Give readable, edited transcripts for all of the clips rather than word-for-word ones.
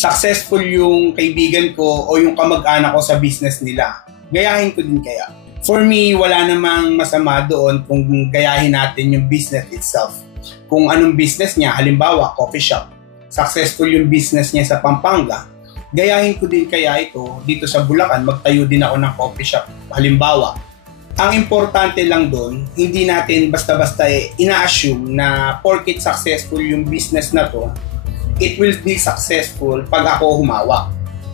successful yung kaibigan ko o yung kamag-anak ko sa business nila. Gayahin ko din kaya. For me, wala namang masama doon kung gayahin natin yung business itself. Kung anong business niya, halimbawa, coffee shop. Successful yung business niya sa Pampanga. Gayahin ko din kaya ito dito sa Bulacan, magtayo din ako ng coffee shop. Halimbawa, ang importante lang doon, hindi natin basta-basta ina-assume na porket successful yung business na to, it will be successful pag ako humawak.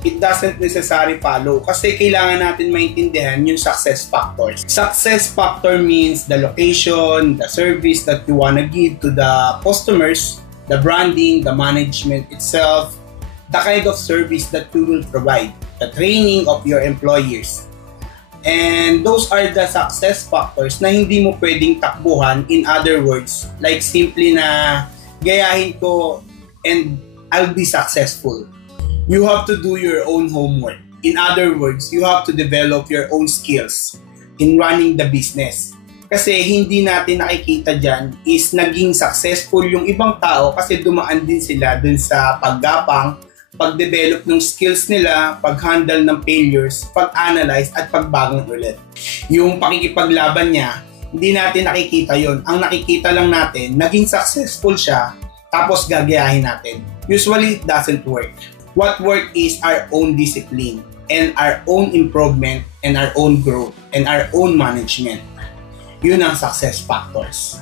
It doesn't necessarily follow kasi kailangan natin maintindihan yung success factors. Success factor means the location, the service that you wanna give to the customers, the branding, the management itself, the kind of service that you will provide, the training of your employees. And those are the success factors na hindi mo pwedeng takbuhan. In other words, like simply na gayahin ko and I'll be successful. You have to do your own homework. In other words, you have to develop your own skills in running the business. Kasi hindi natin nakikita dyan is naging successful yung ibang tao kasi dumaan din sila dun sa paggapang, pag-develop ng skills nila, pag-handle ng failures, pag-analyze at pagbagang ulit. Yung pakikipaglaban niya, hindi natin nakikita yon. Ang nakikita lang natin, naging successful siya, tapos gagayahin natin. Usually, it doesn't work. What work is our own discipline and our own improvement and our own growth and our own management. Yun ang success factors.